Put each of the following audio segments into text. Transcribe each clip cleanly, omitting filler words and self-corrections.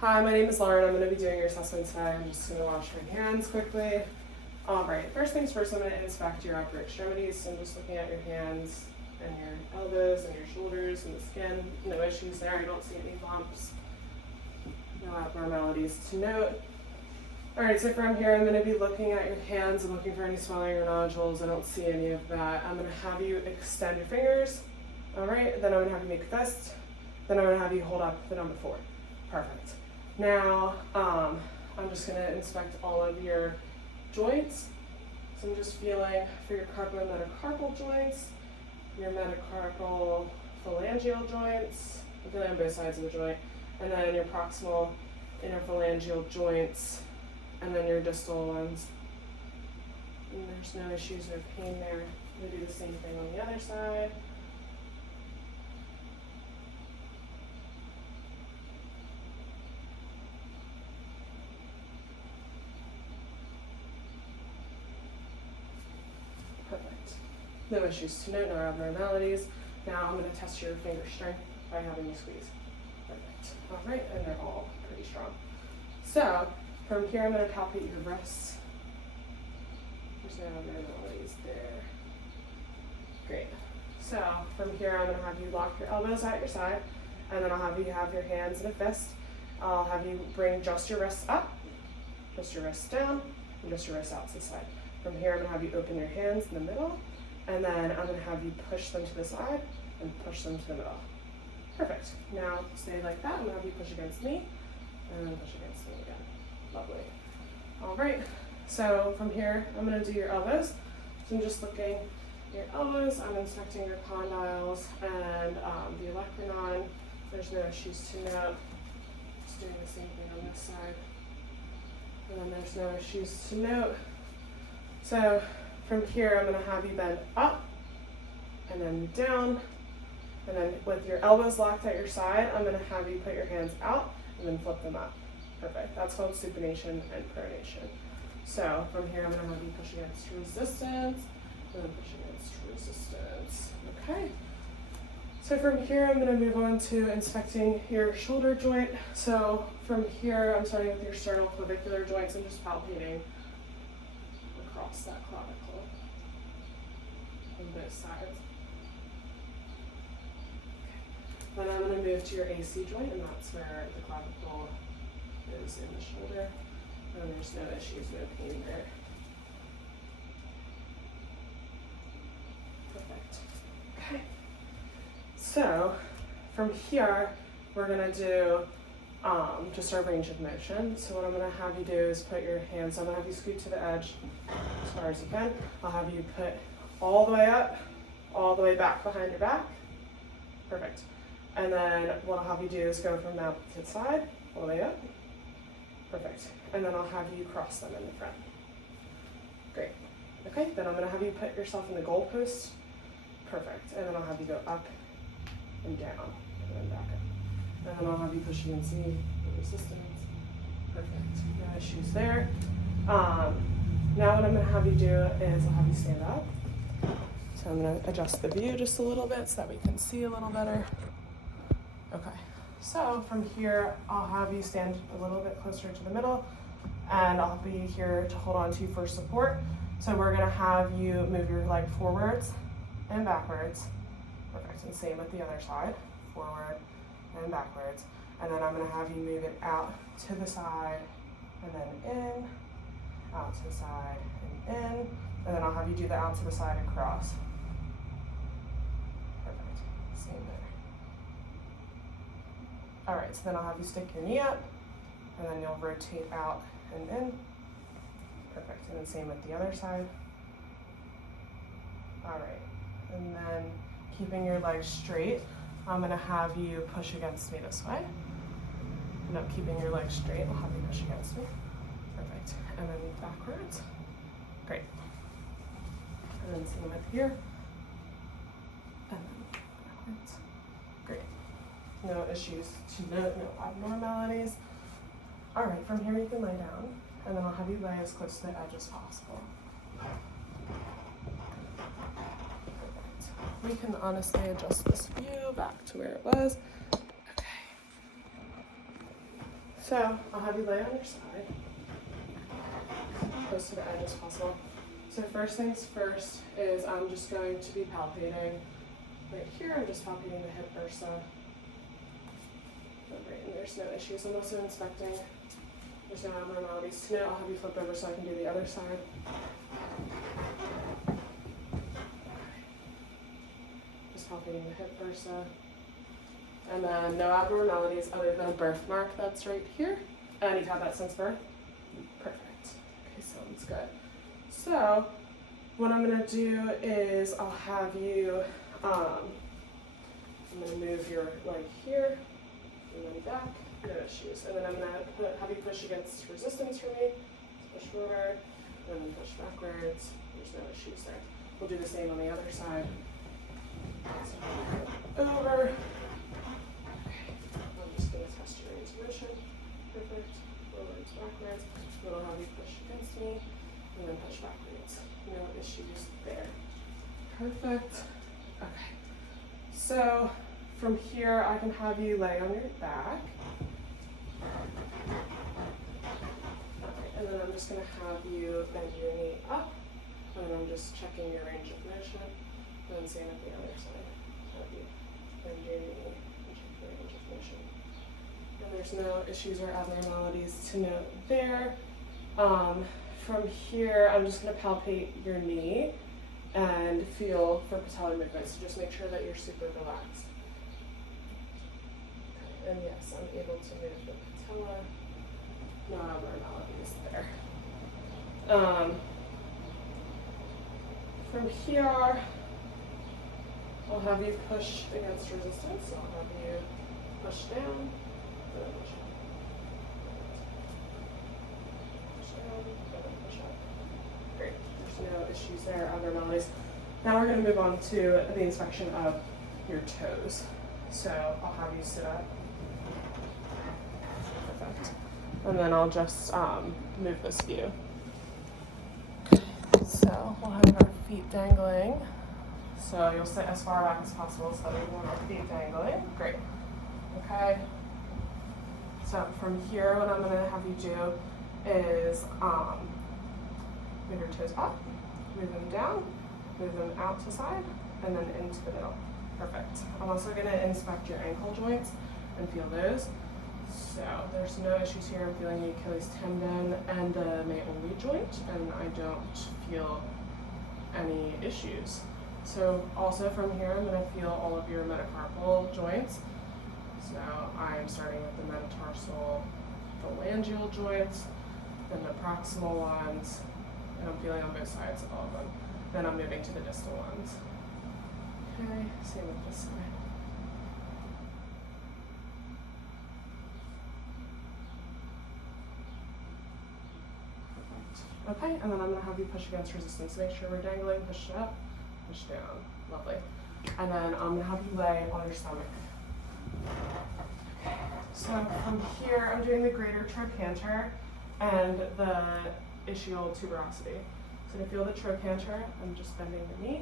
Hi, my name is Lauren. I'm going to be doing your assessment today. I'm just going to wash my hands quickly. All right, first things first, I'm going to inspect your upper extremities. So I'm just looking at your hands and your elbows and your shoulders and the skin. No issues there. I don't see any bumps. No abnormalities to note. All right, so from here, I'm going to be looking at your hands and looking for any swelling or nodules. I don't see any of that. I'm going to have you extend your fingers. All right, then I'm going to have you make a fist. Then I'm going to have you hold up the number 4. Perfect. Now, I'm just going to inspect all of your joints. So I'm just feeling for your carpal and metacarpal joints, your metacarpal phalangeal joints, I'm feeling on both sides of the joint, and then your proximal interphalangeal joints, and then your distal ones. And there's no issues or pain there. I'm going to do the same thing on the other side. Perfect. No issues to note, no abnormalities. Now I'm going to test your finger strength by having you squeeze. Perfect. All right, and they're all pretty strong. So from here, I'm going to palpate your wrists. There's no abnormalities there. Great. So from here, I'm going to have you lock your elbows at your side, and then I'll have you have your hands in a fist. I'll have you bring just your wrists up, just your wrists down, and just your wrists out to the side. From here, I'm going to have you open your hands in the middle, and then I'm going to have you push them to the side and push them to the middle. Perfect. Now stay like that. I'm going to have you push against me and then push against me again. Lovely. All right. So from here, I'm going to do your elbows. So I'm just looking at your elbows. I'm inspecting your condyles and the olecranon. There's no issues to note. Just doing the same thing on this side. And then there's no issues to note. So from here, I'm going to have you bend up and then down. And then with your elbows locked at your side, I'm going to have you put your hands out and then flip them up. Perfect. That's called supination and pronation. So from here, I'm going to have you push against resistance and then push against resistance. Okay. So from here, I'm going to move on to inspecting your shoulder joint. So from here, I'm starting with your sternoclavicular joints and just palpating across that clavicle on both sides. Then I'm going to move to your AC joint, and that's where the clavicle is in the shoulder. And there's no issues, no pain there. Perfect. Okay. So from here, we're going to do just our range of motion. So what I'm going to have you do is put your hands, I'm going to have you scoot to the edge as far as you can. I'll have you put all the way up, all the way back behind your back. Perfect. And then what I'll have you do is go from that to the side, all the way up. Perfect. And then I'll have you cross them in the front. Great. Okay, then I'm going to have you put yourself in the goalpost. Perfect. And then I'll have you go up and down, and then back up. And then I'll have you push against me for resistance. Perfect. No issues there. Now what I'm going to have you do is I'll have you stand up. So I'm going to adjust the view just a little bit so that we can see a little better. Okay. So from here, I'll have you stand a little bit closer to the middle, and I'll be here to hold on to you for support. So we're going to have you move your leg forwards and backwards. Perfect. And same with the other side, forward and backwards. And then I'm going to have you move it out to the side and then in, out to the side and in. And then I'll have you do the out to the side and cross. Perfect. Same there. All right, so then I'll have you stick your knee up, and then you'll rotate out and in. Perfect. And then same with the other side. All right. And then keeping your legs straight, I'm going to have you push against me this way. No, keeping your legs straight, I'll have you push against me. Perfect. And then backwards. Great. And then same with here. And then backwards. Great. No issues to note, no abnormalities. All right, from here you can lay down, and then I'll have you lay as close to the edge as possible. We can honestly adjust this view back to where it was. Okay. So I'll have you lay on your side, close to the edge as possible. So first things first is I'm just going to be palpating right here. I'm just palpating the hip bursa. Right, and there's no issues. I'm also inspecting. There's no abnormalities. Tonight I'll have you flip over so I can do the other side. Just palpating the hip bursa. And then no abnormalities other than a birthmark that's right here. And you've had that since birth? Perfect. Okay, sounds good. So what I'm gonna do is I'll have you, I'm gonna move your leg here and then back, no issues. And then I'm gonna have you push against resistance for me. Push forward and then push backwards. There's no issues there. We'll do the same on the other side. So over. I'm just going to test your range of motion. Perfect. Forwards, backwards. Then I'll have you push against me and then push backwards. No issues there. Perfect. Okay. So from here, I can have you lay on your back. Okay, and then I'm just going to have you bend your knee up. And then I'm just checking your range of motion. And then same at the other side. Have you bend your knee and check your range of motion. And there's no issues or abnormalities to note there. From here, I'm just going to palpate your knee and feel for patellar movement. So just make sure that you're super relaxed. Okay. And yes, I'm able to move the patella. No abnormalities there. From here, I'll have you push against resistance. I'll have you push down. Push up. Push down, push up. Great. There's no issues there, abnormalities. Now we're going to move on to the inspection of your toes. So I'll have you sit up. Perfect. And then I'll just move this view. So we'll have our feet dangling. So you'll sit as far back as possible so that we want our feet dangling. Great. Okay. So from here, what I'm going to have you do is move your toes up, move them down, move them out to side, and then into the middle. Perfect. I'm also going to inspect your ankle joints and feel those. So there's no issues here. I'm feeling the Achilles tendon and the May-only joint, and I don't feel any issues. So also from here, I'm going to feel all of your metacarpal joints. So I'm starting with the metatarsal, phalangeal joints, then the proximal ones, and I'm feeling on both sides of all of them. Then I'm moving to the distal ones. Okay, same with this side. Okay, and then I'm going to have you push against resistance. Make sure we're dangling, push up, push down. Lovely. And then I'm going to have you lay on your stomach. Okay. So from here, I'm doing the greater trochanter and the ischial tuberosity. So to feel the trochanter, I'm just bending the knee.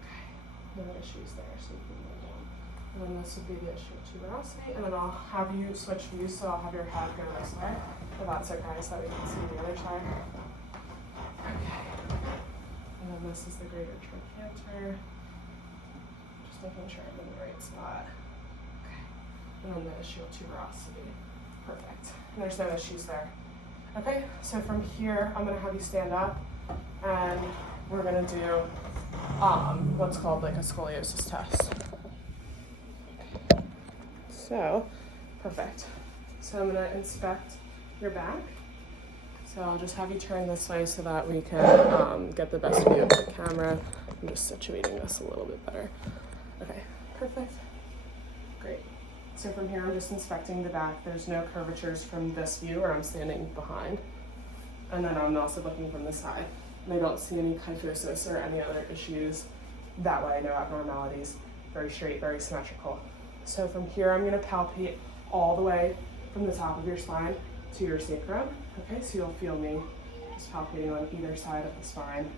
Okay, no issues there, so you can lay down. And then this would be the ischial tuberosity, and then I'll have you switch views, so I'll have your head go this way, if that's okay, so that we can see the other side. Okay. And then this is the greater trochanter. Just making sure I'm in the right spot. Okay. And then the ischial tuberosity. Perfect. And there's no issues there. Okay, so from here, I'm gonna have you stand up, and we're gonna do what's called like a scoliosis test. So, perfect. So I'm gonna inspect your back. So I'll just have you turn this way so that we can get the best view of the camera. I'm just situating this a little bit better. Okay, perfect. Great. So from here, I'm just inspecting the back. There's no curvatures from this view where I'm standing behind. And then I'm also looking from the side. And I don't see any kyphosis or any other issues. That way, no abnormalities. Very straight, very symmetrical. So from here, I'm gonna palpate all the way from the top of your spine to your sacrum. Okay, so you'll feel me just palpating on either side of the spine.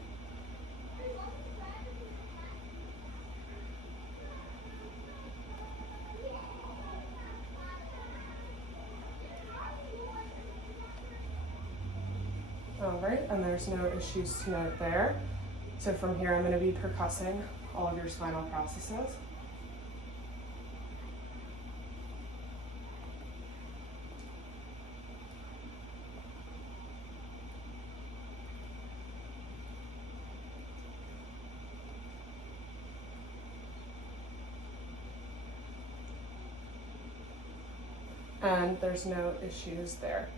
All right, and there's no issues to note there. So from here, I'm going to be percussing all of your spinal processes. And there's no issues there.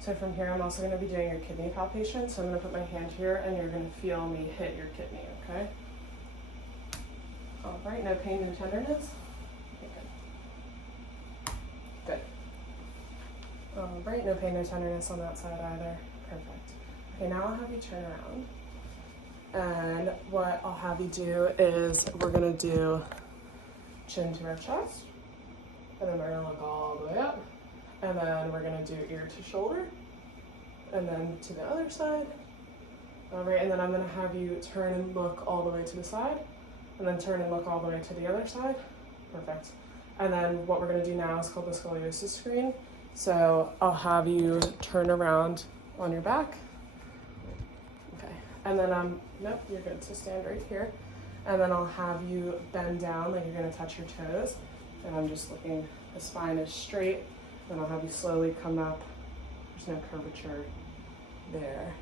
So from here, I'm also going to be doing your kidney palpation. So I'm going to put my hand here, and you're going to feel me hit your kidney, okay? All right, no pain, no tenderness? Okay, good. Good. All right, no pain, no tenderness on that side either. Perfect. Okay, now I'll have you turn around. And what I'll have you do is we're going to do chin to our chest. And then we're going to look all the way up. And then we're going to do ear to shoulder. And then to the other side. All right, and then I'm going to have you turn and look all the way to the side. And then turn and look all the way to the other side. Perfect. And then what we're going to do now is called the scoliosis screen. So I'll have you turn around on your back. Okay. And then nope, you're good to stand right here. And then I'll have you bend down like you're going to touch your toes. And I'm just looking, the spine is straight. Then I'll have you slowly come up. There's no curvature there.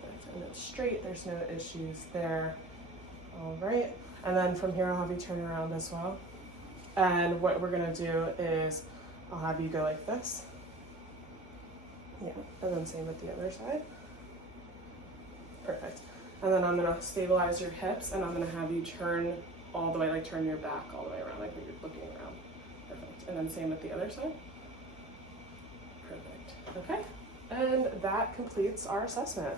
Perfect. And it's straight, there's no issues there. All right. And then from here, I'll have you turn around as well. And what we're going to do is I'll have you go like this. Yeah. And then same with the other side. Perfect. And then I'm going to stabilize your hips, and I'm going to have you turn all the way, like turn your back all the way around, like you're looking around. Perfect. And then same with the other side. Perfect. Okay. And that completes our assessment.